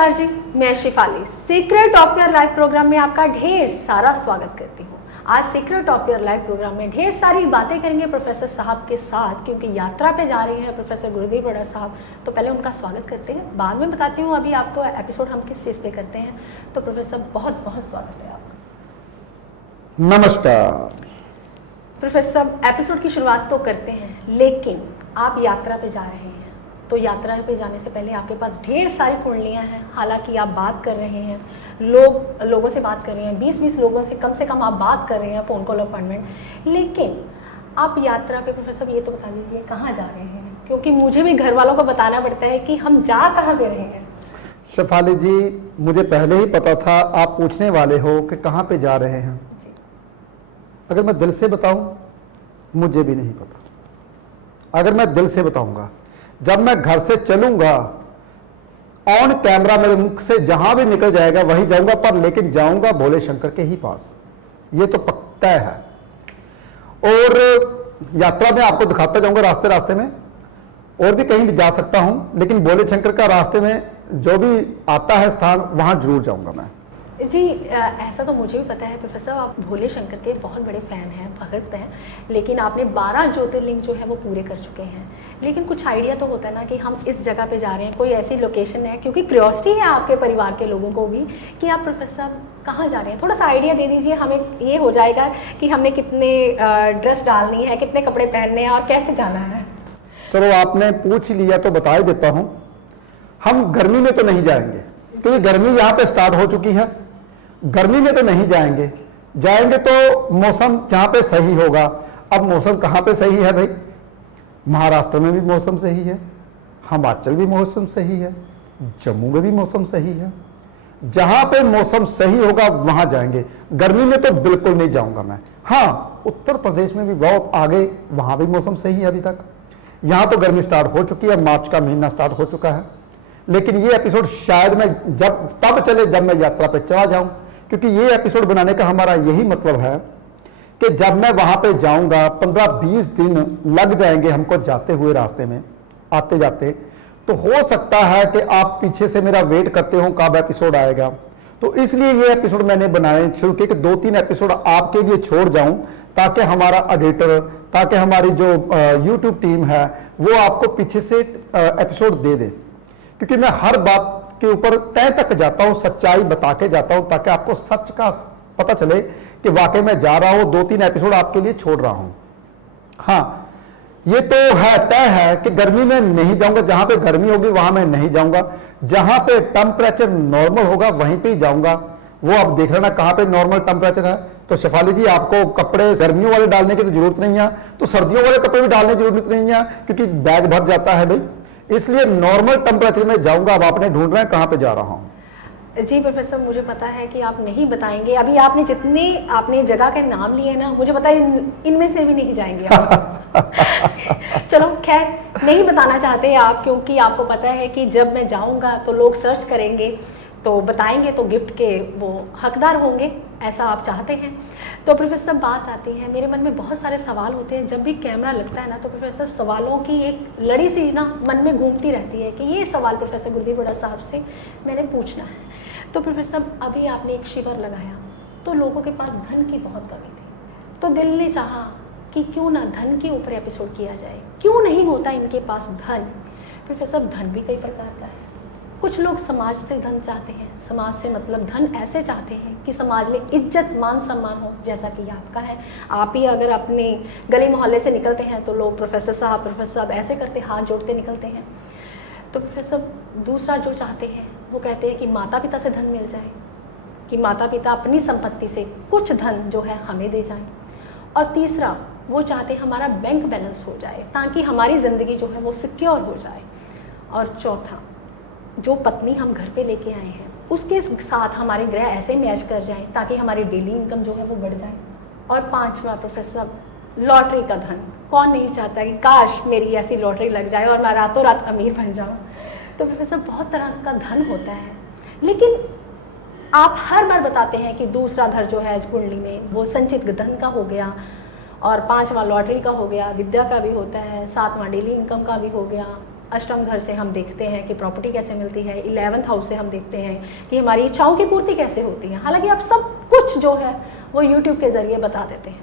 नमस्कार जी, मैं Shifali secret of your life program में आपका ढेर सारा स्वागत करती हूँ। आज secret of your life program में ढेर सारी बातें करेंगे प्रोफेसर साहब के साथ, क्योंकि यात्रा पे जा रही हैं प्रोफेसर गुरुदेव बड़ा साहब। तो पहले उनका स्वागत करते हैं, बाद में बताती हूँ अभी आपको एपिसोड हम किस चीज़ पे करते हैं। तो प्रोफेसर बहुत बहुत स्वागत है आपका। नमस्कार प्रोफेसर साहब, एपिसोड की शुरुआत तो करते हैं, लेकिन आप यात्रा पे जा रहे हैं तो यात्रा पे जाने से पहले आपके पास ढेर सारी कुंडलियां हैं। हालांकि आप बात कर रहे हैं, लोगों से बात कर रहे हैं, 20-20 लोगों से कम आप बात कर रहे हैं, फ़ोन कॉल अपॉइंटमेंट। लेकिन आप यात्रा पे प्रोफेसर ये तो बता दीजिए कहाँ जा रहे हैं, क्योंकि मुझे भी घर वालों को बताना पड़ता है कि हम जा कहाँ पे रहे हैं। शेफाली जी, मुझे पहले ही पता था आप पूछने वाले हो कि कहाँ पे जा रहे हैं। अगर मैं दिल से बताऊं, मुझे भी नहीं पता। अगर मैं दिल से बताऊंगा, जब मैं घर से चलूंगा, ऑन कैमरा मेरे मुख से जहां भी निकल जाएगा वहीं जाऊंगा, पर लेकिन जाऊंगा भोले शंकर के ही पास, ये तो पक्का है। और यात्रा में आपको दिखाता जाऊंगा रास्ते रास्ते में, और भी कहीं भी जा सकता हूं, लेकिन भोले शंकर का रास्ते में जो भी आता है स्थान, वहां जरूर जाऊंगा मैं। जी, ऐसा तो मुझे भी पता है प्रोफेसर, आप भोले शंकर के बहुत बड़े फ़ैन हैं, भक्त हैं। लेकिन आपने 12 ज्योतिर्लिंग जो है वो पूरे कर चुके हैं। लेकिन कुछ आइडिया तो होता है ना कि हम इस जगह पे जा रहे हैं, कोई ऐसी लोकेशन है, क्योंकि क्यूरियोसिटी है आपके परिवार के लोगों को भी कि आप प्रोफेसर कहाँ जा रहे हैं। थोड़ा सा आइडिया दे दीजिए, हमें ये हो जाएगा कि हमने कितने ड्रेस डालनी है, कितने कपड़े पहनने हैं और कैसे जाना है। चलो, आपने पूछ लिया तो बता ही देता हूं। हम गर्मी में तो नहीं जाएंगे, क्योंकि गर्मी यहाँ पे स्टार्ट हो चुकी है। गर्मी में तो नहीं जाएंगे तो मौसम जहां पे सही होगा। अब मौसम कहां पे सही है भाई? महाराष्ट्र में भी मौसम सही है, हिमाचल भी मौसम सही है, जम्मू में भी मौसम सही है। जहां पे मौसम सही होगा वहां जाएंगे। गर्मी में तो बिल्कुल नहीं जाऊंगा मैं। हाँ, उत्तर प्रदेश में भी बहुत आगे, वहां भी मौसम सही है अभी तक। यहां तो गर्मी स्टार्ट हो चुकी है, मार्च का महीना स्टार्ट हो चुका है। लेकिन ये एपिसोड शायद मैं तब चले जब मैं यात्रा पे चला जाऊं, क्योंकि ये एपिसोड बनाने का हमारा यही मतलब है कि जब मैं वहां पे जाऊंगा, 15-20 दिन लग जाएंगे हमको जाते हुए, रास्ते में आते जाते। तो हो सकता है कि आप पीछे से मेरा वेट करते हो कब एपिसोड आएगा। तो इसलिए ये एपिसोड मैंने बनाने शुरू किए कि 2-3 एपिसोड आपके लिए छोड़ जाऊं, ताकि हमारा एडिटर, ताकि हमारी जो यूट्यूब टीम है वो आपको पीछे से एपिसोड दे दे। क्योंकि मैं हर बात के ऊपर तय तक जाता हूं, सच्चाई बता के जाता हूं, ताकि आपको सच का पता चले कि वाकई में जा रहा हूं। 2-3 एपिसोड आपके लिए छोड़ रहा हूं। हाँ, ये तो है, तय है कि गर्मी में नहीं जाऊंगा। जहां पे गर्मी होगी वहां मैं नहीं जाऊंगा। जहां पे टेम्परेचर नॉर्मल होगा वहीं पे ही जाऊंगा। वो आप देख लेना कहां पे नॉर्मल टेम्परेचर है। तो शेफाली जी, आपको कपड़े गर्मियों वाले डालने की तो जरूरत नहीं है, तो सर्दियों वाले कपड़े भी डालने की जरूरत नहीं है, क्योंकि बैग भर जाता है भाई। इसलिए नॉर्मल टेम्परेचर में जाऊंगा। अब आपने ढूंढ रहे हैं कहां पे जा रहा हूं। जी प्रोफेसर, मुझे पता है कि आप नहीं बताएंगे। अभी आपने जितने आपने जगह के नाम लिए ना, मुझे पता है इनमें से भी नहीं जाएंगे आप। चलो खैर, नहीं बताना चाहते आप, क्योंकि आपको पता है कि जब मैं जाऊंगा तो लोग सर्च करेंगे, तो बताएंगे तो गिफ्ट के वो हकदार होंगे, ऐसा आप चाहते हैं। तो प्रोफेसर, बात आती है, मेरे मन में बहुत सारे सवाल होते हैं। जब भी कैमरा लगता है ना, तो प्रोफेसर सवालों की एक लड़ी सी ना मन में घूमती रहती है कि ये सवाल प्रोफेसर गुरुदेव बड़ा साहब से मैंने पूछना है। तो प्रोफेसर, अभी आपने एक शिविर लगाया तो लोगों के पास धन की बहुत कमी थी, तो दिल ने चाहा कि क्यों ना धन के ऊपर एपिसोड किया जाए। क्यों नहीं होता इनके पास धन? प्रोफेसर, धन भी कई प्रकार का है। कुछ लोग समाज से धन चाहते हैं, समाज से मतलब धन ऐसे चाहते हैं कि समाज में इज्जत मान सम्मान हो, जैसा कि आपका है। आप ही अगर अपने गली मोहल्ले से निकलते हैं तो लोग प्रोफेसर साहब ऐसे करते, हाथ जोड़ते निकलते हैं। तो प्रोफेसर, दूसरा जो चाहते हैं वो कहते हैं कि माता पिता से धन मिल जाए, कि माता पिता अपनी संपत्ति से कुछ धन जो है हमें दे जाएं। और तीसरा वो चाहते हैं हमारा बैंक बैलेंस हो जाए, ताकि हमारी ज़िंदगी जो है वो सिक्योर हो जाए। और चौथा, जो पत्नी हम घर पे लेके आए हैं उसके साथ हमारे ग्रह ऐसे मैच कर जाएं ताकि हमारी डेली इनकम जो है वो बढ़ जाए। और पांचवा प्रोफेसर, लॉटरी का धन। कौन नहीं चाहता कि काश मेरी ऐसी लॉटरी लग जाए और मैं रातों रात अमीर बन जाऊं। तो प्रोफेसर, बहुत तरह का धन होता है, लेकिन आप हर बार बताते हैं कि दूसरा धन जो है कुंडली में वो संचित धन का हो गया, और 5वां लॉटरी का हो गया, विद्या का भी होता है, 7वां डेली इनकम का भी हो गया, अष्टम घर से हम देखते हैं कि प्रॉपर्टी कैसे मिलती है, 11th हाउस से हम देखते हैं कि हमारी इच्छाओं की पूर्ति कैसे होती है। हालांकि आप सब कुछ जो है वो यूट्यूब के ज़रिए बता देते हैं,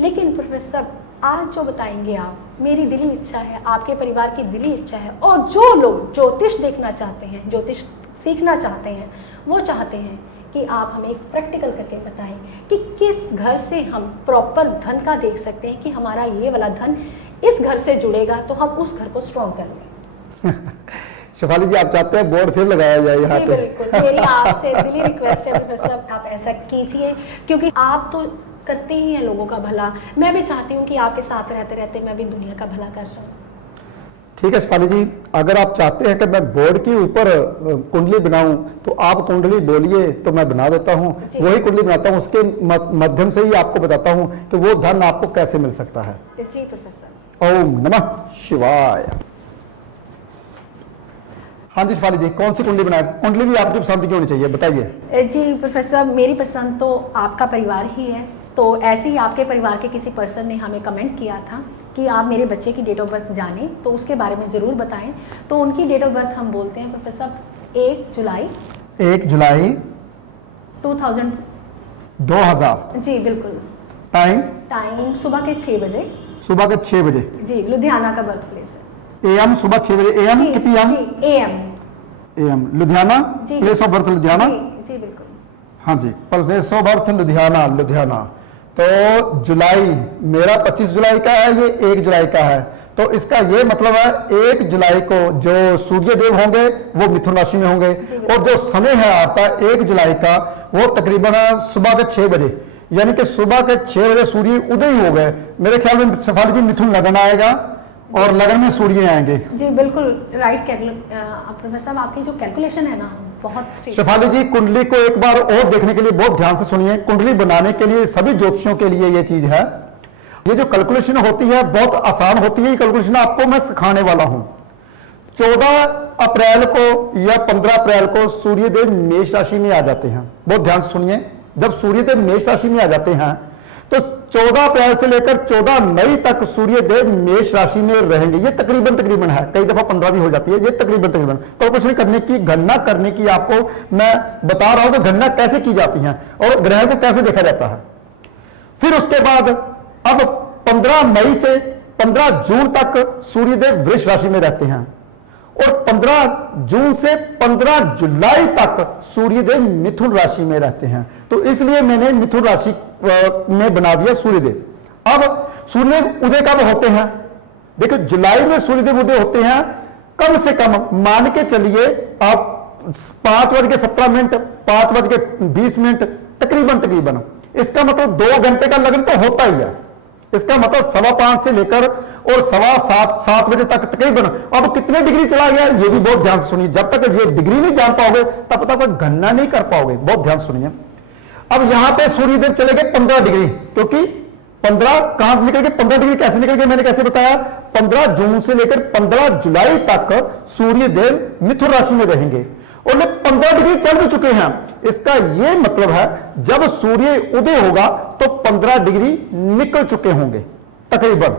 लेकिन प्रोफेसर आज जो बताएंगे आप, मेरी दिली इच्छा है, आपके परिवार की दिली इच्छा है, और जो लोग ज्योतिष देखना चाहते हैं, ज्योतिष सीखना चाहते हैं, वो चाहते हैं कि आप हमें एक प्रैक्टिकल करके बताएं कि किस घर से हम प्रॉपर धन का देख सकते हैं कि हमारा ये वाला धन इस घर से जुड़ेगा तो हम उस घर को स्ट्रॉन्ग कर लें। शेफाली जी, आप चाहते हैं बोर्ड फिर लगाया जाए यहाँ जी पे? बिल्कुल, मेरी आपसे दिली रिक्वेस्ट है प्रोफेसर, आप ऐसा कीजिए, क्योंकि आप तो करते ही हैं लोगों का भला। मैं भी चाहती हूँ कि आपके साथ रहते रहते मैं भी दुनिया का भला कर जाऊँ। ठीक है शेफाली जी, अगर आप चाहते हैं कि मैं बोर्ड के ऊपर कुंडली बनाऊं तो आप कुंडली बोलिए तो मैं बना देता हूं, वही कुंडली बनाता हूं, उसके माध्यम से ही आपको बताता हूं कि वो धन आपको कैसे मिल सकता है। जी प्रोफेसर। ओम नमः शिवाय। हाँ जी शेफाली जी, कौन सी कुंडली बनाए? कुंडली भी आपकी पसंद की होनी चाहिए, बताइए। जी प्रोफेसर, मेरी पसंद तो आपका परिवार ही है, तो ऐसे ही आपके परिवार के किसी पर्सन ने हमें कमेंट किया था कि आप मेरे बच्चे की डेट ऑफ बर्थ जानें तो उसके बारे में ज़रूर बताएं। तो उनकी डेट ऑफ बर्थ हम बोलते हैं प्रोफेसर 1 जुलाई 2000। 2000। जी बिल्कुल। टाइम सुबह के 6 बजे। सुबह के 6 बजे। जी, लुधियाना का बर्थ प्लेस है। AM सुबह 6 बजे, AM कि PM? AM Ludhiana, place of birth Ludhiana. जी बिल्कुल। हाँ जी, प्लेस ऑफ बर्थ लुधियाना। तो जुलाई मेरा 25 जुलाई का है, ये 1 जुलाई का है, तो इसका ये मतलब है 1 जुलाई को जो सूर्य देव होंगे वो मिथुन राशि में होंगे, और जो समय है आपका 1 जुलाई का वो तकरीबन सुबह के 6 बजे, यानी कि सुबह के 6 बजे सूर्य उदय हो गए। मेरे ख्याल में शेफाली जी मिथुन लगन आएगा और लगन में सूर्य आएंगे। जी बिल्कुल राइट। प्रोफेसर आपकी जो कैलकुलेशन है ना बहुत। शेफाली जी कुंडली को एक बार और देखने के लिए बहुत ध्यान से सुनिए। कुंडली बनाने के लिए सभी ज्योतिषियों के लिए ये चीज है, ये जो कैलकुलेशन होती है बहुत आसान होती है। ये कैलकुलेशन आपको मैं सिखाने वाला हूं। 14 अप्रैल को या 15 अप्रैल को सूर्यदेव मेष राशि में आ जाते हैं। बहुत ध्यान से सुनिए, जब सूर्यदेव मेष राशि में आ जाते हैं तो 14 अप्रैल से लेकर 14 मई तक सूर्यदेव मेष राशि में रहेंगे। ये तकरीबन है, कई दफा 15 भी हो जाती है। ये तकरीबन कैलकुलेशन करने की, गणना करने की आपको मैं बता रहा हूं कि गणना कैसे की जाती है और ग्रह को कैसे देखा जाता है। फिर उसके बाद अब 15 मई से 15 जून तक सूर्यदेव वृष राशि में रहते हैं, और 15 जून से 15 जुलाई तक सूर्यदेव मिथुन राशि में रहते हैं। तो इसलिए मैंने मिथुन राशि में बना दिया सूर्यदेव। अब सूर्यदेव उदय कब होते हैं? देखो जुलाई में सूर्यदेव उदय होते हैं, कम से कम मान के चलिए आप 5:17, 5:20, तकरीबन। इसका मतलब 2 घंटे का लगन तो होता ही है। इसका मतलब 5:15 से लेकर और 7:15 बजे तक तकरीबन। अब कितने डिग्री चला गया ये भी बहुत ध्यान से सुनिए। जब तक ये डिग्री नहीं जान पाओगे तब तक गणना नहीं कर पाओगे। बहुत ध्यान से सुनिए। अब यहां पे सूर्यदेव चले गए 15 डिग्री, क्योंकि 15 कहां निकल गए? 15 डिग्री कैसे निकल गए मैंने कैसे बताया? 15 जून से लेकर 15 जुलाई तक सूर्यदेव मिथुन राशि में रहेंगे, और ये 15 डिग्री चल भी चुके हैं। इसका यह मतलब है जब सूर्य उदय होगा तो 15 डिग्री निकल चुके होंगे तकरीबन।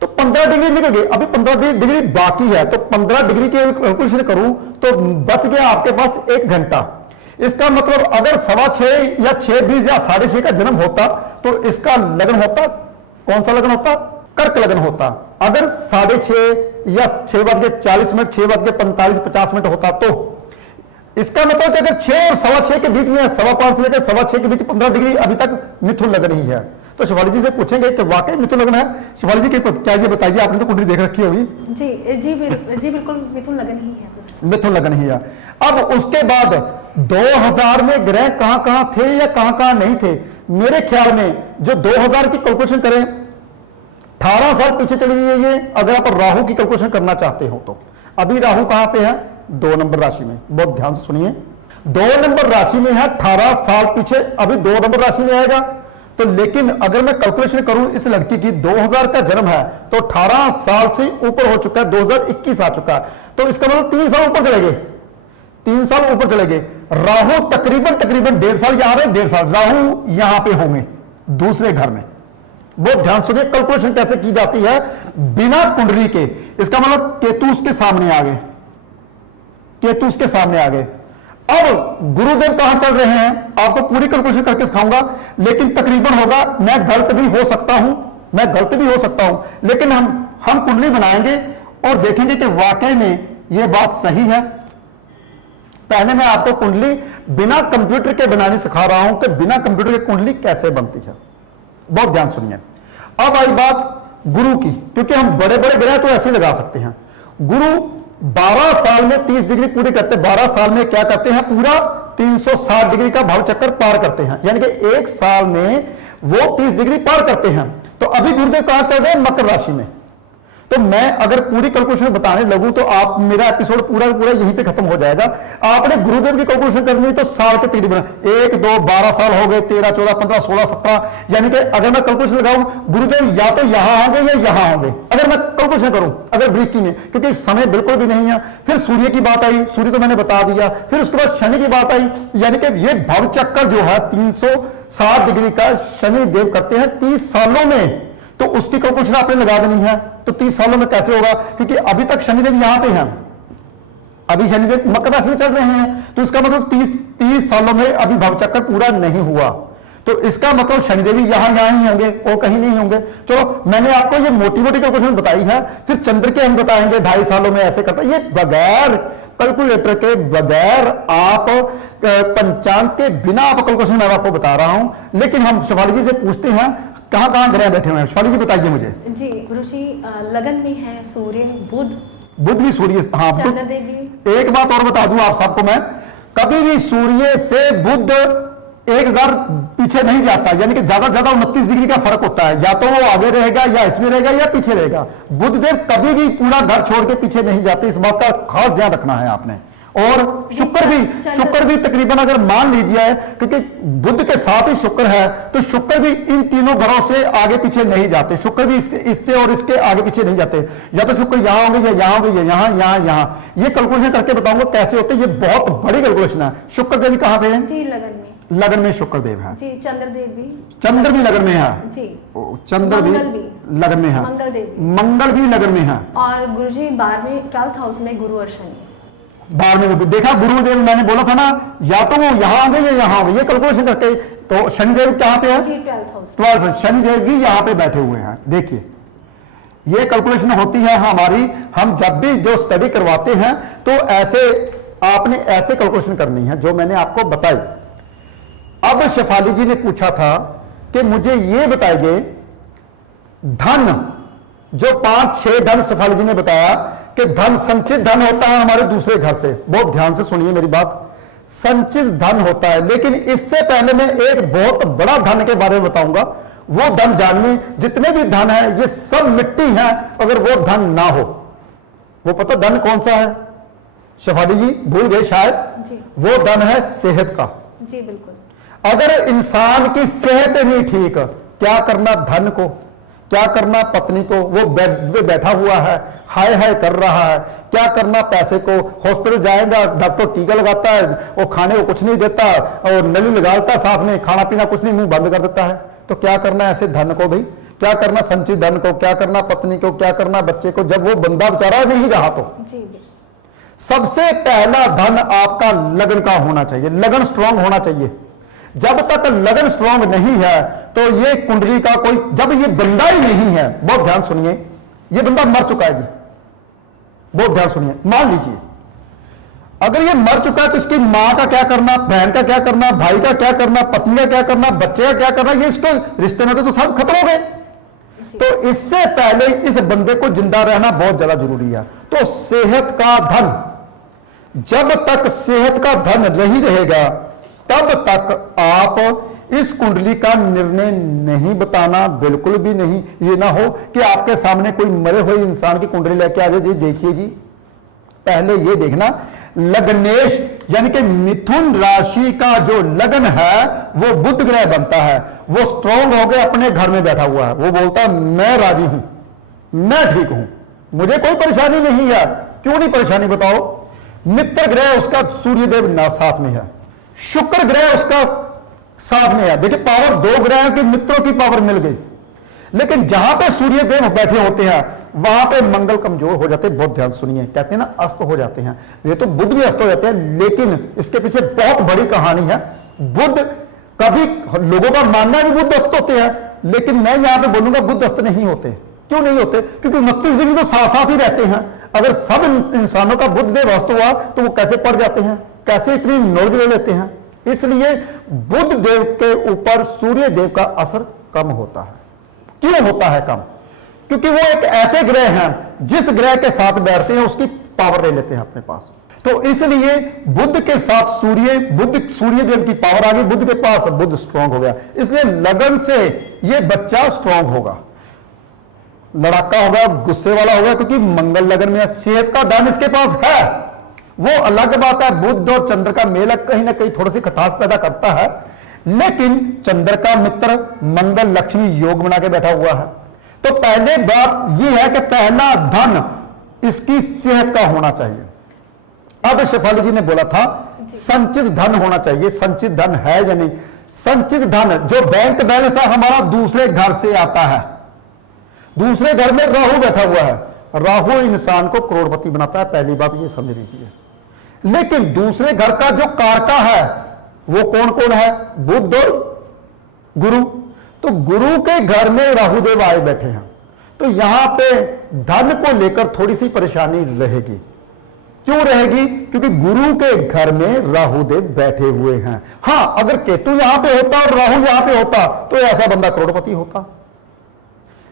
तो 15 डिग्री निकल गए, अभी 15 डिग्री बाकी है, तो 15 डिग्री की कैलकुलेशन करूं तो बच गया आपके पास 1 घंटा। इसका मतलब अगर 6:15 या 6:20 या 6:30 का जन्म होता तो इसका लगन होता, कौन सा लगन होता? कर्क लगन होता। अगर 6:30 या 6:40, 6:45, 50 होता तो इसका मतलब कि अगर 6 और 6:15 के बीच में, 5:15 से लेकर 6:15 के बीच 15 डिग्री अभी तक मिथुन लगन ही है। तो शिवाली जी से पूछेंगे कि वाकई मिथुन लगन है। शिवाली जी क्या ये बताइए, आपने तो कुंडली देख रखी होगी। जी बिल्कुल मिथुन लगन ही है। मिथुन लगन ही है। अब उसके बाद 2000 में ग्रह कहां थे या कहां नहीं थे? मेरे ख्याल में जो 2000 की कैलकुलेशन करें, 18 साल पीछे चली जाइए अगर आप राहु की कैलकुलेशन करना चाहते हो तो। अभी राहु कहां पे है? 2 नंबर राशि में। बहुत ध्यान से सुनिए, 2 नंबर राशि में है। 18 साल पीछे अभी 2 नंबर राशि में आएगा। तो लेकिन अगर मैं कैलकुलेशन करूं इस लड़की की, 2000 का जन्म है तो 18 साल से ऊपर हो चुका है, 2021 आ चुका है, तो इसका मतलब 3 साल ऊपर चले गए। 3 साल ऊपर चले गए। राहु तकरीबन 1.5 साल, या 1.5 साल राहु यहां पे होंगे दूसरे घर में। बहुत ध्यान सुनिए, कैलकुलेशन कैसे की जाती है बिना कुंडली के। इसका मतलब केतु उसके सामने आ गए, केतु उसके सामने आ गए। अब गुरुदेव कहां चल रहे हैं, आपको पूरी कैलकुलेशन करके सिखाऊंगा, लेकिन तकरीबन होगा, मैं गलत भी हो सकता हूं, मैं गलत भी हो सकता हूं, लेकिन हम कुंडली बनाएंगे और देखेंगे कि वाकई में यह बात सही है। पहले मैं आपको कुंडली बिना कंप्यूटर के बनाने सिखा रहा हूं कि बिना कंप्यूटर के कुंडली कैसे बनती है। बहुत ध्यान सुनिए। अब आई बात गुरु की, क्योंकि हम बड़े बड़े ग्रह तो ऐसे लगा सकते हैं। गुरु 12 साल में 30 डिग्री पूरी करते हैं, 12 साल में क्या करते हैं, पूरा 360 डिग्री का भाव चक्कर पार करते हैं, यानी कि एक साल में वो 30 डिग्री पार करते हैं। तो अभी गुरुदेव कहां चल रहे हैं, मकर राशि में। तो मैं अगर पूरी कैलकुलेशन बताने लगूं तो आप मेरा एपिसोड पूरा पूरा यहीं पे खत्म हो जाएगा। आपने गुरुदेव की कैलकुलेशन करनी है तो साल के 3 बना, 1 2 12 साल हो गए, 13 14 15 16 17, यानी कि अगर मैं कैलकुलेशन लगाऊं गुरुदेव या तो यहां होंगे या यहां होंगे, अगर मैं कैलकुलेशन करूं, अगर ब्रीकी में, क्योंकि समय बिल्कुल भी नहीं है। फिर सूर्य की बात आई, सूर्य तो मैंने बता दिया, फिर उसके बाद शनि की बात आई, यानी कि ये भव चक्कर जो है 360 डिग्री का शनि देव करते हैं 30 सालों में। तो उसकी कैलकुलेशन आपने लगा देनी है। तो 30 सालों में कैसे होगा, क्योंकि अभी तक शनिदेव यहां पे हैं, अभी शनिदेव मकर राशि में चल रहे हैं, तो इसका मतलब 30 सालों में अभी भव चक्कर पूरा नहीं हुआ। तो इसका मतलब शनिदेव यहां ही होंगे और कहीं नहीं होंगे। चलो मैंने आपको ये मोटी मोटी कैलकुलेशन बताई है, फिर चंद्र के हम बताएंगे 2.5 सालों में ऐसे करता है। ये बगैर कैलकुलेटर के, बगैर आप पंचांग के बिना आप कैलकुलेशन मैं आपको बता रहा हूं। लेकिन हम शिवाली जी से पूछते हैं कहां कहां ग्रह बैठे हुए हैं। शिवाली जी बताइए मुझे। जी गुरुजी, लगन में है सूर्य, बुध, बुध भी सूर्य, हाँ बुध। चंद्रदेव भी। एक बात और बता दूं आप सबको मैं, कभी भी सूर्य से बुध एक घर पीछे नहीं जाता, यानी कि ज्यादा 29 डिग्री का फर्क होता है, या तो वो आगे रहेगा या इसमें रहेगा या पीछे रहेगा। बुध देव कभी भी पूरा घर छोड़ के पीछे नहीं जाते, इस बात का खास ध्यान रखना है आपने। और शुक्र भी तकरीबन अगर मान लीजिए, क्योंकि बुध के साथ ही शुक्र है, तो शुक्र भी इन तीनों घरों से आगे पीछे नहीं जाते। शुक्र भी इससे और इसके आगे पीछे नहीं जाते, या तो शुक्र यहां होंगे या यहां होंगे या यहां। ये कैलकुलेशन करके बताऊंगा कैसे होते हैं, ये बहुत बड़ी कैलकुलेशन है। शुक्र देव कहां पे है जी, लगन में। लगन में शुक्र देव है जी, चंद्रदेव भी, चंद्र भी लगन में है जी, चंद्र भी लगन में है, मंगल भी लगन में है। और गुरुजी 12th हाउस में गुरु और शनि। 12 में देखा, गुरुदेव मैंने बोला था ना, या तो वो यहां होंगे या यहां होंगे, ये कैलकुलेशन करके। तो शनिदेव कहां पे है, जी 12th हाउस, 12th। शनिदेव भी यहां पे बैठे हुए हैं। देखिए ये कैलकुलेशन होती है हमारी, हम जब भी जो स्टडी करवाते हैं तो ऐसे आपने ऐसे कैलकुलेशन करनी है जो मैंने आपको बताई। अब शेफाली जी ने पूछा था कि मुझे ये बताइए, धन जो 5-6 धन शेफाली जी ने बताया कि धन संचित धन होता है हमारे दूसरे घर से। बहुत ध्यान से सुनिए मेरी बात, संचित धन होता है। लेकिन इससे पहले मैं एक बहुत बड़ा धन के बारे में बताऊंगा। वो धन जानिए, जितने भी धन है ये सब मिट्टी है अगर वो धन ना हो। वो पता धन कौन सा है शेफाली जी, भूल गए शायद जी। वो धन है सेहत का। जी बिल्कुल। अगर इंसान की सेहत नहीं ठीक, क्या करना धन को, क्या करना पत्नी को, वो बेड पे बैठा हुआ है, हाय हाय कर रहा है, क्या करना पैसे को, हॉस्पिटल जाएगा डॉक्टर टीका लगाता है, वो खाने को कुछ नहीं देता और नली लगाता साथ में, खाना पीना कुछ नहीं, मुंह बंद कर देता है। तो क्या करना ऐसे धन को भाई, क्या करना संचित धन को, क्या करना पत्नी को, क्या करना बच्चे को, जब वो बंदा बेचारा नहीं रहा तो। जी। सबसे पहला धन आपका लगन का होना चाहिए, लगन स्ट्रांग होना चाहिए। जब तक लगन स्ट्रांग नहीं है तो ये कुंडली का कोई, जब ये बंदा ही नहीं है, बहुत ध्यान सुनिए, ये बंदा मर चुका है जी, बहुत ध्यान सुनिए। मान लीजिए अगर ये मर चुका है तो इसकी मां का क्या करना, बहन का क्या करना, भाई का क्या करना, पत्नी का क्या करना, बच्चे का क्या करना, ये इसको रिश्ते में तो सब खत्म हो गए। तो इससे पहले इस बंदे को जिंदा रहना बहुत ज्यादा जरूरी है। तो सेहत का धन, जब तक सेहत का धन नहीं रहेगा तब तक आप इस कुंडली का निर्णय नहीं बताना, बिल्कुल भी नहीं। ये ना हो कि आपके सामने कोई मरे हुए इंसान की कुंडली लेके आ जाए, जी देखिए जी, पहले ये देखना लग्नेश यानी कि मिथुन राशि का जो लगन है वो बुध ग्रह बनता है, वो स्ट्रांग हो गया, अपने घर में बैठा हुआ है, वो बोलता है मैं राजी हूं, मैं ठीक हूं, मुझे कोई परेशानी नहीं है। क्यों नहीं परेशानी बताओ, मित्र ग्रह उसका सूर्यदेव ना साथ में है, शुक्र ग्रह उसका साथ में है। देखिए पावर 2 ग्रह की मित्रों की पावर मिल गई। लेकिन जहां पे सूर्य देव बैठे होते हैं वहां पे मंगल कमजोर हो जाते हैं। बहुत ध्यान सुनिए, कहते हैं ना अस्त हो जाते हैं, ये तो बुध भी अस्त हो जाते हैं, लेकिन इसके पीछे बहुत बड़ी कहानी है। बुध कभी लोगों का मानना है बुध अस्त होते हैं, लेकिन मैं यहां पे बोलूंगा बुध अस्त नहीं होते। क्यों नहीं होते? क्योंकि 29 डिग्री तो साथ साथ ही रहते हैं। अगर सब इंसानों का बुध देव अस्त हुआ तो वो कैसे पड़ जाते हैं, कैसे इतनी नॉलेज ले लेते हैं? इसलिए बुध देव के ऊपर सूर्य देव का असर कम होता है। क्यों होता है कम? क्योंकि वो एक ऐसे ग्रह हैं जिस ग्रह के साथ बैठते हैं उसकी पावर ले लेते हैं अपने पास। तो इसलिए बुध के साथ सूर्य देव की पावर आ गई, बुध के पास बुध स्ट्रांग हो गया, इसलिए लगन से ये बच्चा स्ट्रांग होगा, लड़ाका होगा, गुस्से वाला होगा, क्योंकि मंगल लगन में सेहत का धन इसके पास है। वो अलग बात है, बुध और चंद्र का मेल कहीं ना कहीं थोड़ी सी खटास पैदा करता है, लेकिन चंद्र का मित्र मंगल लक्ष्मी योग बना के बैठा हुआ है। तो पहले बात यह है कि पहला धन इसकी सेहत का होना चाहिए। अब शेफाली जी ने बोला था संचित धन होना चाहिए, संचित धन है या नहीं? संचित धन जो बैंक बैलेंस है हमारा दूसरे घर से आता है। दूसरे घर में राहु बैठा हुआ है, राहु इंसान को करोड़पति बनाता है, पहली बात ये समझ लीजिए। लेकिन दूसरे घर का जो कारका है वो कौन कौन है? बुध और गुरु। तो गुरु के घर में राहुदेव आए बैठे हैं, तो यहां पे धन को लेकर थोड़ी सी परेशानी रहेगी। क्यों रहेगी? क्योंकि गुरु के घर में राहुदेव बैठे हुए हैं। हां, अगर केतु यहां पे होता और राहु यहां पे होता तो ऐसा बंदा करोड़पति होता,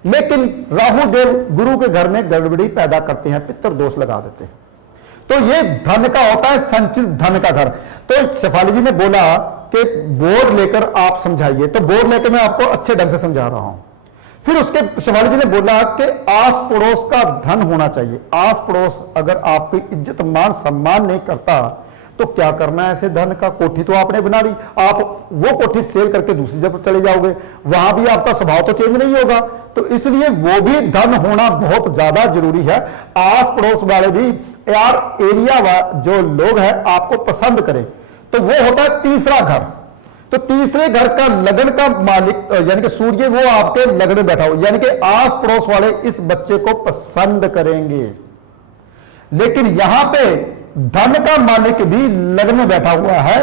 लेकिन राहुदेव गुरु के घर में गड़बड़ी पैदा करते हैं, पितर दोष लगा देते हैं। तो ये धन का होता है संचित धन का घर। तो शेफाली जी ने बोला कि बोर्ड लेकर आप समझाइए, तो बोर्ड लेकर मैं आपको अच्छे ढंग से समझा रहा हूं। फिर उसके शेफाली जी ने बोला कि आस पड़ोस का धन होना चाहिए। आस पड़ोस अगर आपकी इज्जत मान सम्मान नहीं करता तो क्या करना है ऐसे धन का? कोठी तो आपने बना ली, आप वो कोठी सेल करके दूसरी जगह चले जाओगे, वहां भी आपका स्वभाव तो चेंज नहीं होगा। तो इसलिए वो भी धन होना बहुत ज्यादा जरूरी है। आस पड़ोस वाले भी यार एरिया जो लोग हैं आपको पसंद करें, तो वो होता है तीसरा घर। तो तीसरे घर का लगन का मालिक यानी कि सूर्य वो आपके लगन में बैठा हो, यानी कि आस पड़ोस वाले इस बच्चे को पसंद करेंगे। लेकिन यहां पे धन का मालिक भी लगन में बैठा हुआ है,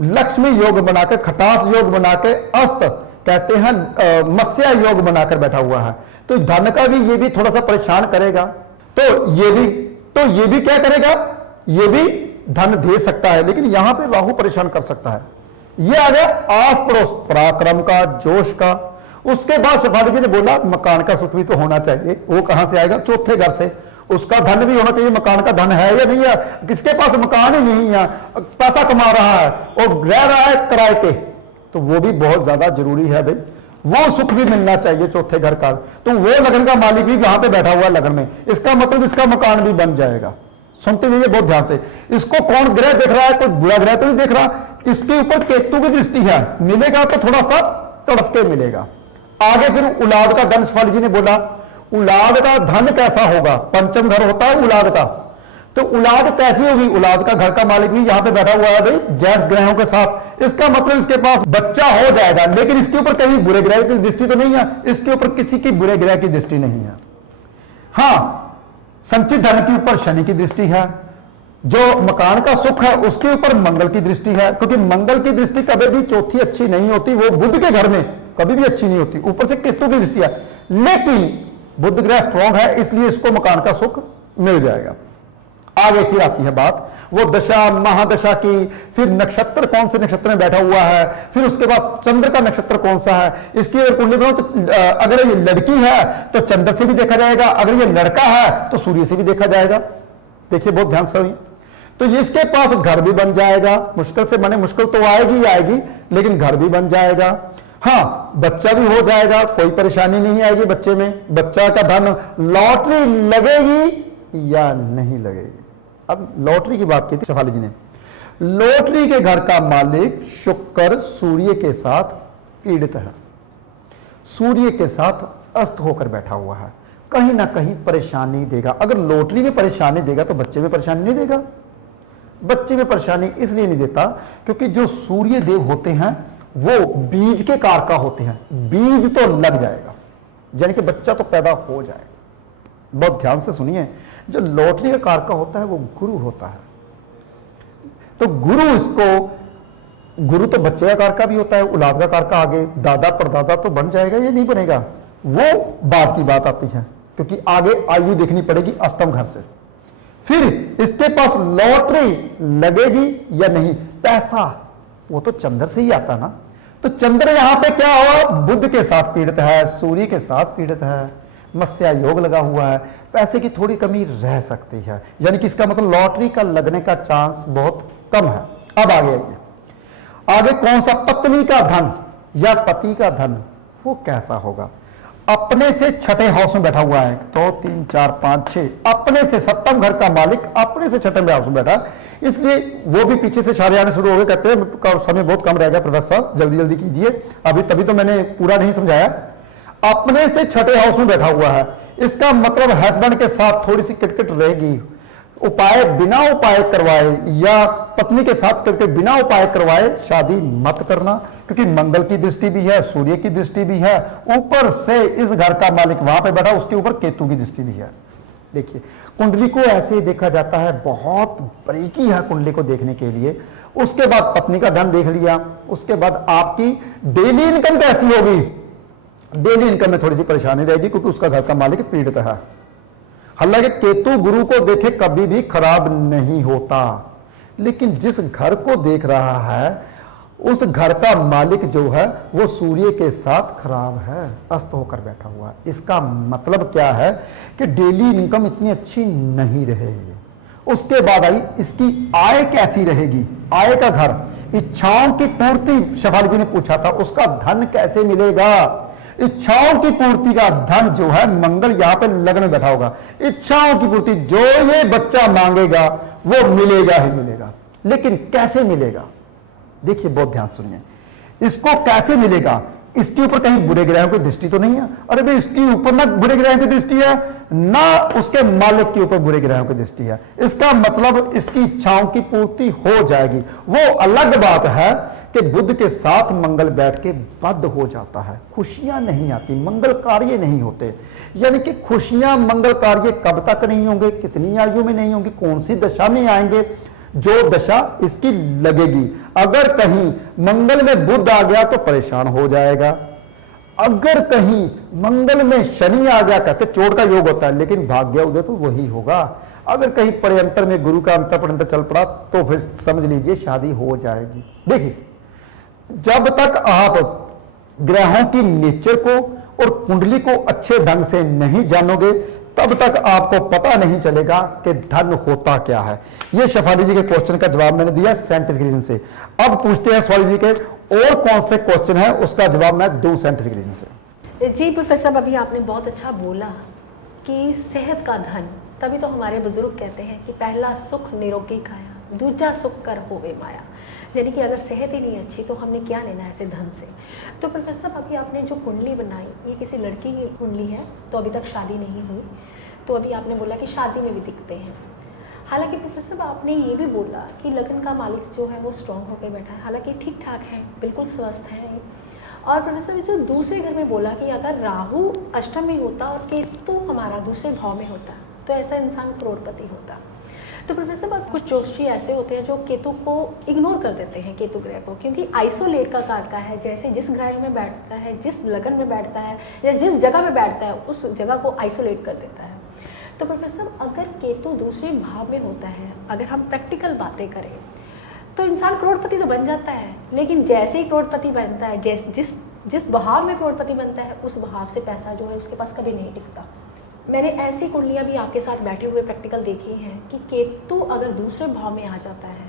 लक्ष्मी योग बनाकर, खटास योग बनाकर, अस्त कहते हैं मत्स्य योग बनाकर बैठा हुआ है। तो धन का भी ये भी थोड़ा सा परेशान करेगा। तो ये भी क्या करेगा? ये भी धन दे सकता है, लेकिन यहां पे राहु परेशान कर सकता है। ये आ गया आस पड़ोस, पराक्रम का, जोश का। उसके बाद शेफाली जी ने बोला मकान का सुख भी तो होना चाहिए। वो कहां से आएगा? चौथे घर से। उसका धन भी होना चाहिए। मकान का धन है या नहीं है? किसके पास मकान ही नहीं है, पैसा कमा रहा है और रह रहा है किराए पे, तो वो भी बहुत ज्यादा जरूरी है भाई। वो सुख भी मिलना चाहिए चौथे घर का। तो वो लगन का मालिक भी वहां पे बैठा हुआ लगन में, इसका मतलब इसका मकान भी बन जाएगा। सुनते जाइए बहुत ध्यान से। इसको कौन ग्रह देख रहा है? कोई बुरा ग्रह तो नहीं देख रहा। इसके ऊपर केतु की दृष्टि है, मिलेगा तो थोड़ा सा तड़फ के मिलेगा। आगे फिर औलाद का धन, शेफाली जी ने बोला औलाद का धन कैसा होगा? पंचम घर होता है औलाद का, तो औलाद कैसी होगी? औलाद का घर का मालिक भी यहां पे बैठा हुआ है भाई जैस ग्रहों के साथ। इसका मतलब इसके पास बच्चा हो जाएगा, लेकिन इसके ऊपर कहीं बुरे ग्रह की दृष्टि तो नहीं है, इसके ऊपर किसी की बुरे ग्रह की दृष्टि नहीं है। हाँ, संचित धन के ऊपर शनि की दृष्टि है। जो मकान का सुख है उसके ऊपर मंगल की दृष्टि है, क्योंकि मंगल की दृष्टि कभी भी चौथी अच्छी नहीं होती, वो बुध के घर में कभी भी अच्छी नहीं होती। ऊपर से केतु की दृष्टि है, लेकिन बुध ग्रह स्ट्रॉन्ग है, इसलिए इसको मकान का सुख मिल जाएगा। आगे फिर आती है बात वो दशा महादशा की, फिर नक्षत्र कौन से नक्षत्र में बैठा हुआ है, फिर उसके बाद चंद्र का नक्षत्र कौन सा है। इसकी अगर कुंडली बनाओ तो अगर ये लड़की है तो चंद्र से भी देखा जाएगा, अगर ये लड़का है तो सूर्य से भी देखा जाएगा। देखिए बहुत ध्यान से। तो इसके पास घर भी बन जाएगा, मुश्किल से बने, मुश्किल तो आएगी ही आएगी, लेकिन घर भी बन जाएगा। हाँ, बच्चा भी हो जाएगा, कोई परेशानी नहीं आएगी बच्चे में। बच्चा का धन, लॉटरी लगेगी या नहीं लगेगी? अब लॉटरी की बात की थी शेफाली जी ने। लॉटरी के घर का मालिक शुक्र सूर्य के साथ पीड़ित है, सूर्य के साथ अस्त होकर बैठा हुआ है, कहीं ना कहीं परेशानी देगा। अगर लॉटरी में परेशानी देगा तो बच्चे में परेशानी नहीं देगा। बच्चे में परेशानी इसलिए नहीं देता क्योंकि जो सूर्य देव होते हैं वो बीज के कारका होते हैं, बीज तो लग जाएगा। यानी कि बच्चा तो पैदा हो जाएगा। बहुत ध्यान से सुनिए, जो लॉटरी का कारका होता है वो गुरु होता है। तो गुरु तो बच्चे का कारका भी होता है, औलाद का कारका आगे दादा परदादा तो बन जाएगा, ये नहीं बनेगा, वो बाद की बात आती है, क्योंकि आगे आयु देखनी पड़ेगी अष्टम घर से। फिर इसके पास लॉटरी लगेगी या नहीं, पैसा वो तो चंद्र से ही आता ना। तो चंद्र यहां पे क्या हुआ, बुध के साथ पीड़ित है, सूर्य के साथ पीड़ित है, मत्स्या योग लगा हुआ है, पैसे की थोड़ी कमी रह सकती है, यानी कि इसका मतलब लॉटरी का लगने का चांस बहुत कम है। अब आगे कौन सा, पत्नी का धन या पति का धन, वो कैसा होगा। अपने से छठे हाउस में बैठा हुआ है, 2 3 4 5 6, अपने से सप्तम घर का मालिक अपने से छठे हाउस में बैठा, इसलिए वो भी पीछे से इशारे आने शुरू हो गए, कहते हैं समय बहुत कम रह गया प्रोफेसर साहब, जल्दी जल्दी कीजिए, अभी तभी तो मैंने पूरा नहीं समझाया। अपने से छठे हाउस में बैठा हुआ है, इसका मतलब हस्बैंड के साथ थोड़ी सी किटकिट रहेगी, उपाय बिना उपाय करवाए या पत्नी के साथ करके बिना उपाय करवाए शादी मत करना, क्योंकि मंगल की दृष्टि भी है, सूर्य की दृष्टि भी है, ऊपर से इस घर का मालिक वहां पे बैठा, उसके ऊपर केतु की दृष्टि भी है। देखिए कुंडली को ऐसे ही देखा जाता है, बहुत बारीकी है कुंडली को देखने के लिए। उसके बाद पत्नी का धन देख लिया, उसके बाद आपकी डेली इनकम कैसी होगी, डेली इनकम में थोड़ी सी परेशानी रहेगी, क्योंकि उसका घर का मालिक पीड़ित है। हालांकि केतु गुरु को देखे कभी भी खराब नहीं होता, लेकिन जिस घर को देख रहा है उस घर का मालिक जो है वो सूर्य के साथ खराब है, अस्त होकर बैठा हुआ है। इसका मतलब क्या है कि डेली इनकम इतनी अच्छी नहीं रहेगी। उसके बाद आई इसकी आय कैसी रहेगी, आय का घर, इच्छाओं की पूर्ति, शेफाली जी ने पूछा था, उसका धन कैसे मिलेगा। इच्छाओं की पूर्ति का धन जो है मंगल यहां पे लग्न में बैठा होगा, इच्छाओं की पूर्ति जो ये बच्चा मांगेगा वो मिलेगा ही मिलेगा, लेकिन कैसे मिलेगा, देखिए बहुत ध्यान सुनिए, इसको कैसे मिलेगा। इसके ऊपर कहीं बुरे ग्रहों की दृष्टि तो नहीं है, अरे भाई इसके ऊपर ना बुरे ग्रहों की दृष्टि है, ना उसके मालिक के ऊपर बुरे ग्रहों की दृष्टि है। इसका मतलब इसकी इच्छाओं की पूर्ति हो जाएगी। वो अलग बात है कि बुध के साथ मंगल बैठ के बद्ध हो जाता है, खुशियां नहीं आती, मंगल कार्य नहीं होते। यानी कि खुशियां मंगल कार्य कब तक नहीं होंगे, कितनी आयु में नहीं होंगे, कौन सी दशा में आएंगे, जो दशा इसकी लगेगी। अगर कहीं मंगल में बुध आ गया तो परेशान हो जाएगा, अगर कहीं मंगल में शनि आ गया, कहते चोट का योग होता है, लेकिन भाग्य उदय तो वही होगा। अगर कहीं पर्यंतर में गुरु का अंतर पर्यंतर चल पड़ा तो फिर समझ लीजिए शादी हो जाएगी। देखिए जब तक आप ग्रहों की नेचर को और कुंडली को अच्छे ढंग से नहीं जानोगे तब तक आपको पता नहीं चलेगा कि धन होता क्या है। ये शेफाली जी के क्वेश्चन का जवाब मैंने दिया साइंटिफिक रीजन से। अब पूछते हैं शेफाली जी के और कौन से क्वेश्चन है, उसका जवाब मैं दूं साइंटिफिक रीजन से। जी प्रोफेसर, अभी आपने बहुत अच्छा बोला कि सेहत का धन, तभी तो हमारे बुजुर्ग कहते हैं कि पहला सुख निरोगी काया, दूजा सुख कर होवे माया। यानी कि अगर सेहत ही नहीं अच्छी तो हमने क्या लेना है ऐसे धन से। तो प्रोफेसर अभी आपने जो कुंडली बनाई, ये किसी लड़की की कुंडली है, तो अभी तक शादी नहीं हुई, तो अभी आपने बोला कि शादी में भी दिखते हैं। हालांकि प्रोफेसर आपने ये भी बोला कि लग्न का मालिक जो है वो स्ट्रॉन्ग होकर बैठा है, हालांकि ठीक ठाक है, बिल्कुल स्वस्थ है। और प्रोफेसर जो दूसरे घर में बोला कि अगर राहु अष्टम में होता और केतु हमारा दूसरे भाव में होता तो ऐसा इंसान करोड़पति होता। तो प्रोफेसर अब कुछ जोशी ऐसे होते हैं जो केतु को इग्नोर कर देते हैं, केतु ग्रह को, क्योंकि आइसोलेट का कारक है, जैसे जिस ग्रह में बैठता है, जिस लगन में बैठता है या जिस जगह में बैठता है उस जगह को आइसोलेट कर देता है। तो प्रोफेसर अगर केतु दूसरे भाव में होता है, अगर हम प्रैक्टिकल बातें करें तो इंसान करोड़पति तो बन जाता है, लेकिन जैसे ही करोड़पति बनता है, जिस भाव में करोड़पति बनता है उस भाव से पैसा जो है उसके पास कभी नहीं टिकता। मैंने ऐसी कुंडलियां भी आपके साथ बैठे हुए प्रैक्टिकल देखी हैं कि केतु अगर दूसरे भाव में आ जाता है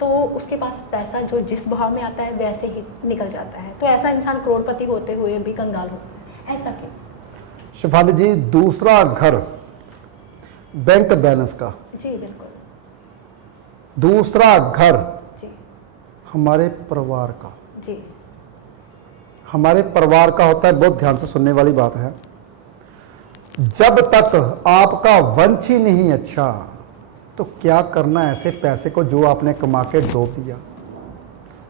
तो उसके पास पैसा जो जिस भाव में आता है वैसे ही निकल जाता है। तो ऐसा इंसान करोड़पति होते हुए भी कंगाल होता है, ऐसा क्यों? शेफाली जी, दूसरा घर बैंक बैलेंस का, जी बिल्कुल। दूसरा घर जी हमारे परिवार का, जी हमारे परिवार का होता है। बहुत ध्यान से सुनने वाली बात है। जब तक आपका वंश ही नहीं अच्छा तो क्या करना ऐसे पैसे को जो आपने कमा के डूब दिया।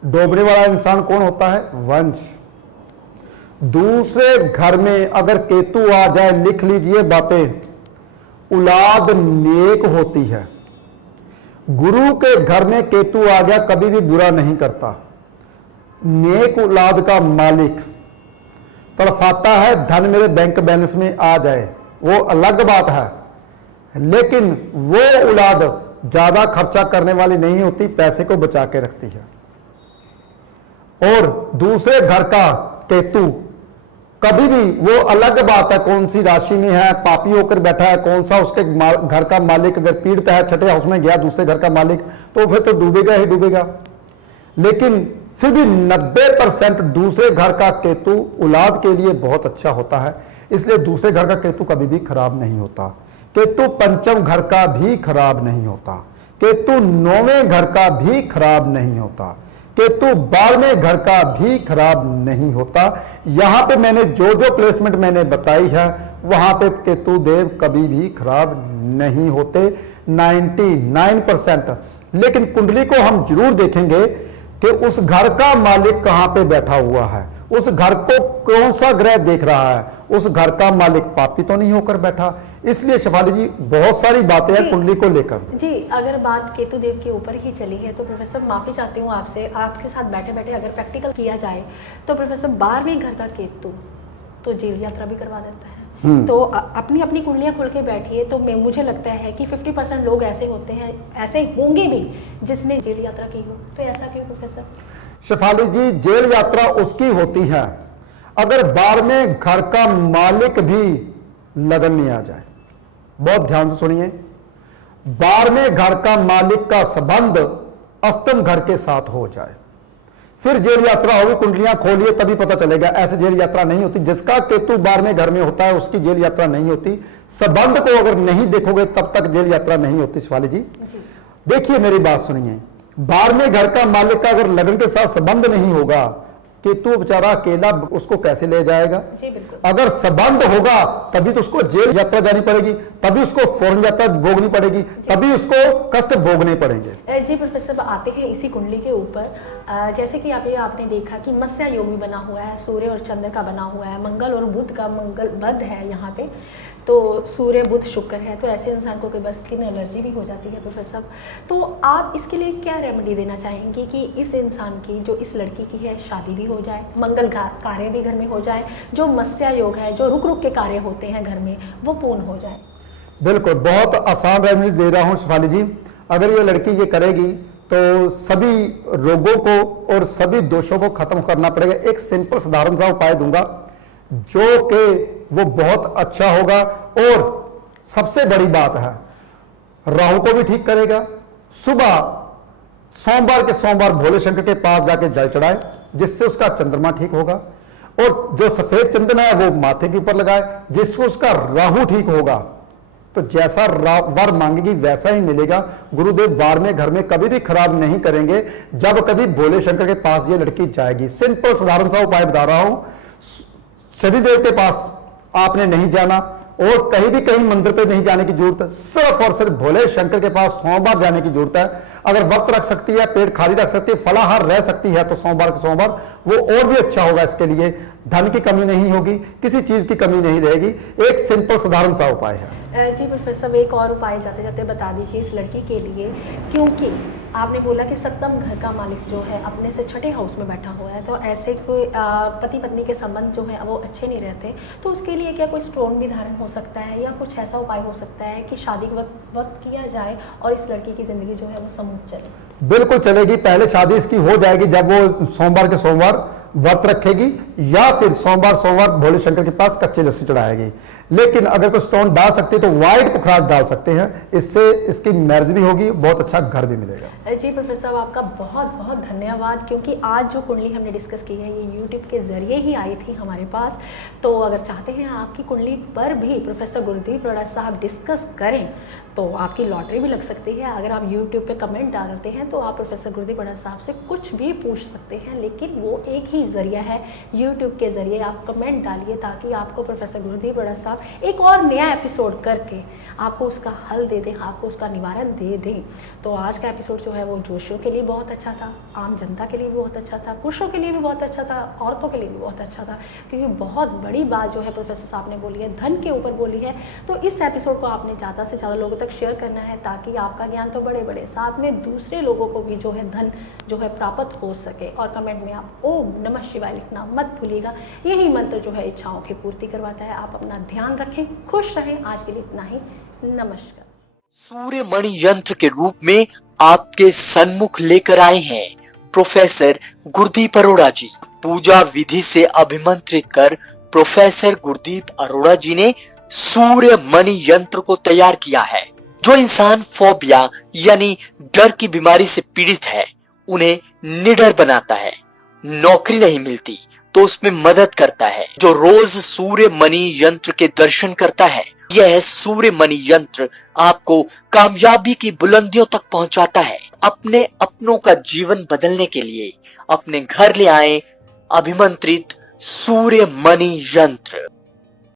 डूबने वाला इंसान कौन होता है? वंश। दूसरे घर में अगर केतु आ जाए, लिख लीजिए बातें, औलाद नेक होती है। गुरु के घर में केतु आ गया, कभी भी बुरा नहीं करता, नेक औलाद का मालिक। तड़फाता है धन मेरे बैंक बैलेंस में आ जाए, वो अलग बात है, लेकिन वो औलाद ज्यादा खर्चा करने वाली नहीं होती, पैसे को बचा के रखती है। और दूसरे घर का केतु कभी भी, वो अलग बात है कौन सी राशि में है, पापी होकर बैठा है, कौन सा उसके घर का मालिक अगर पीड़ित है, छठे हाउस में गया दूसरे घर का मालिक, तो फिर तो डूबेगा ही डूबेगा। लेकिन फिर भी 90% दूसरे घर का केतु औलाद के लिए बहुत अच्छा होता है, इसलिए दूसरे घर का केतु कभी भी खराब नहीं होता। केतु पंचम घर का भी खराब नहीं होता, केतु 9वें घर का भी खराब नहीं होता, केतु 12वें घर का भी खराब नहीं होता। यहां पे मैंने जो जो प्लेसमेंट मैंने बताई है, वहां पे केतु देव कभी भी खराब नहीं होते 99%। लेकिन कुंडली को हम जरूर देखेंगे कि उस घर का मालिक कहां पे बैठा हुआ है, उस घर को कौन सा ग्रह देख रहा है, उस घर का मालिक पापी तो नहीं होकर बैठा। इसलिए शेफाली जी बहुत सारी बातें हैं कुंडली को लेकर। जी, अगर बात केतु देव के ऊपर ही चली है तो प्रोफेसर माफी चाहती हूँ आपसे, आपके साथ बैठे बैठे अगर प्रैक्टिकल किया जाए तो प्रोफेसर 12वें घर का केतु तो जेल यात्रा भी करवा देता है। तो अपनी अपनी कुंडलियां खोल के बैठिए, तो मुझे लगता है कि 50% लोग ऐसे होते हैं, ऐसे होंगे भी जिसने जेल यात्रा की हो। तो ऐसा क्यों प्रोफेसर? शेफाली जी, जेल यात्रा उसकी होती है अगर 12वें घर का मालिक भी लगन में आ जाए। बहुत ध्यान से सुनिए, 12वें घर का मालिक का संबंध अष्टम घर के साथ हो जाए, फिर जेल यात्रा होगी। कुंडलियां खोलिए तभी पता चलेगा, ऐसे जेल यात्रा नहीं होती। जिसका केतु 12वें घर में होता है उसकी जेल यात्रा नहीं होती। संबंध को अगर नहीं देखोगे तब तक जेल यात्रा नहीं होती। शिवाली जी देखिए, मेरी बात सुनिए, 12वें घर का मालिक का अगर लगन के साथ संबंध नहीं होगा, केतु बेचारा अकेला उसको कैसे ले जाएगा? जी बिल्कुल। अगर संबंध होगा तभी तो उसको जेल यात्रा जानी पड़ेगी, तभी उसको फौरन यात्रा भोगनी पड़ेगी, तभी उसको कष्ट भोगने पड़ेंगे। जी प्रोफेसर, आते हैं इसी कुंडली के ऊपर। जैसे कि आपने देखा कि मत्स्य योग भी बना हुआ है, सूर्य और चंद्र का बना हुआ है, मंगल और बुध का, मंगल बुध है यहाँ पे, तो सूर्य बुध शुक्र है, तो ऐसे इंसान को कई बार स्किन एलर्जी भी हो जाती है प्रोफेसर। तो आप इसके लिए क्या रेमेडी देना चाहेंगे कि इस इंसान की, जो इस लड़की की है, शादी भी हो जाए, मंगल कार्य भी घर में हो जाए, जो मत्स्य योग है, जो रुक रुक के कार्य होते हैं घर में, वो पूर्ण हो जाए? बिल्कुल, बहुत आसान रेमेडीज दे रहा हूँ शिफाली जी। अगर ये लड़की ये करेगी तो सभी रोगों को और सभी दोषों को खत्म करना पड़ेगा। एक सिंपल साधारण सा उपाय दूंगा जो कि वो बहुत अच्छा होगा, और सबसे बड़ी बात है राहु को भी ठीक करेगा। सुबह सोमवार के सोमवार भोले शंकर के पास जाके जल चढ़ाए, जिससे उसका चंद्रमा ठीक होगा, और जो सफेद चंदन है वो माथे के ऊपर लगाए, जिससे उसका राहु ठीक होगा। तो जैसा वर मांगेगी वैसा ही मिलेगा। गुरुदेव 12वें घर में कभी भी खराब नहीं करेंगे जब कभी भोले शंकर के पास ये लड़की जाएगी। सिंपल साधारण सा उपाय बता रहा हूं, शनिदेव के पास आपने नहीं जाना, और कहीं भी कहीं मंदिर पे नहीं जाने की जरूरत है, सिर्फ और सिर्फ भोले शंकर के पास सोमवार जाने की जरूरत है। अगर वक्त रख सकती है, पेट खाली रख सकती है, फलाहार रह सकती है, तो सोमवार के सोमवार वो और भी अच्छा होगा इसके लिए। धन की कमी नहीं होगी, किसी चीज की कमी नहीं रहेगी। एक सिंपल साधारण सा उपाय है। जी प्रोफेसर, एक और उपाय जाते जाते बता दीजिए इस लड़की के लिए, क्योंकि आपने बोला कि सप्तम घर का मालिक जो है अपने से छठे हाउस में बैठा हुआ है, तो ऐसे कोई पति पत्नी के संबंध जो है वो अच्छे नहीं रहते, तो उसके लिए क्या कोई स्टोन भी धारण हो सकता है, या कुछ ऐसा उपाय हो सकता है कि शादी के वक्त किया जाए और इस लड़की की जिंदगी जो है वो समूह चले? बिल्कुल चलेगी। पहले शादी इसकी हो जाएगी जब वो सोमवार के सोमवार व्रत रखेगी, या फिर सोमवार भोले शंकर के पास कच्ची लस्सी चढ़ाएगी। लेकिन अगर कोई स्टोन डाल सकते हैं तो व्हाइट पुखराज डाल सकते हैं, इससे इसकी मैरिज भी होगी, बहुत अच्छा घर भी मिलेगा। जी प्रोफेसर, आपका बहुत बहुत धन्यवाद, क्योंकि आज जो कुंडली हमने डिस्कस की है ये यूट्यूब के जरिए ही आई थी हमारे पास। तो अगर चाहते हैं आपकी कुंडली पर भी प्रोफेसर गुरुदीप बराड़ साहब डिस्कस करें तो आपकी लॉटरी भी लग सकती है। अगर आप यूट्यूब पे कमेंट डालते हैं तो आप प्रोफेसर गुरुदीप बराड़ साहब से कुछ भी पूछ सकते हैं, लेकिन वो एक ही जरिया है, यूट्यूब के जरिए आप कमेंट डालिए, ताकि आपको प्रोफेसर गुरुदीप बराड़ साहब एक और नया एपिसोड करके आपको उसका हल दे दें, आपको उसका निवारण दे दें। तो आज का एपिसोड जो है वो जोशियों के लिए बहुत अच्छा था, आम जनता के लिए भी बहुत अच्छा था, पुरुषों के लिए भी बहुत अच्छा था, औरतों के लिए भी बहुत अच्छा था, क्योंकि बहुत बड़ी बात जो है प्रोफेसर साहब ने बोली है, धन के ऊपर बोली है। तो इस एपिसोड को आपने ज़्यादा से ज़्यादा लोगों तक शेयर करना है, ताकि आपका ज्ञान तो बढ़े बढ़े, साथ में दूसरे लोगों को भी जो है धन जो है प्राप्त हो सके। और कमेंट में आप ओम नमः शिवाय लिखना मत भूलिएगा, यही मंत्र जो है इच्छाओं की पूर्ति करवाता है। आप अपना ध्यान रखें, खुश रहें। आज के लिए इतना ही, नमस्कार। सूर्य मणि यंत्र के रूप में आपके सन्मुख लेकर आए हैं प्रोफेसर गुरदीप अरोड़ा जी। पूजा विधि से अभिमंत्रित कर प्रोफेसर गुरदीप अरोड़ा जी ने सूर्य मणि यंत्र को तैयार किया है। जो इंसान फोबिया यानी डर की बीमारी से पीड़ित है, उन्हें निडर बनाता है। नौकरी नहीं मिलती तो उसमें मदद करता है। जो रोज सूर्य मणि यंत्र के दर्शन करता है, यह सूर्य मणि यंत्र आपको कामयाबी की बुलंदियों तक पहुंचाता है। अपने अपनों का जीवन बदलने के लिए अपने घर ले आए अभिमंत्रित सूर्य मणि यंत्र।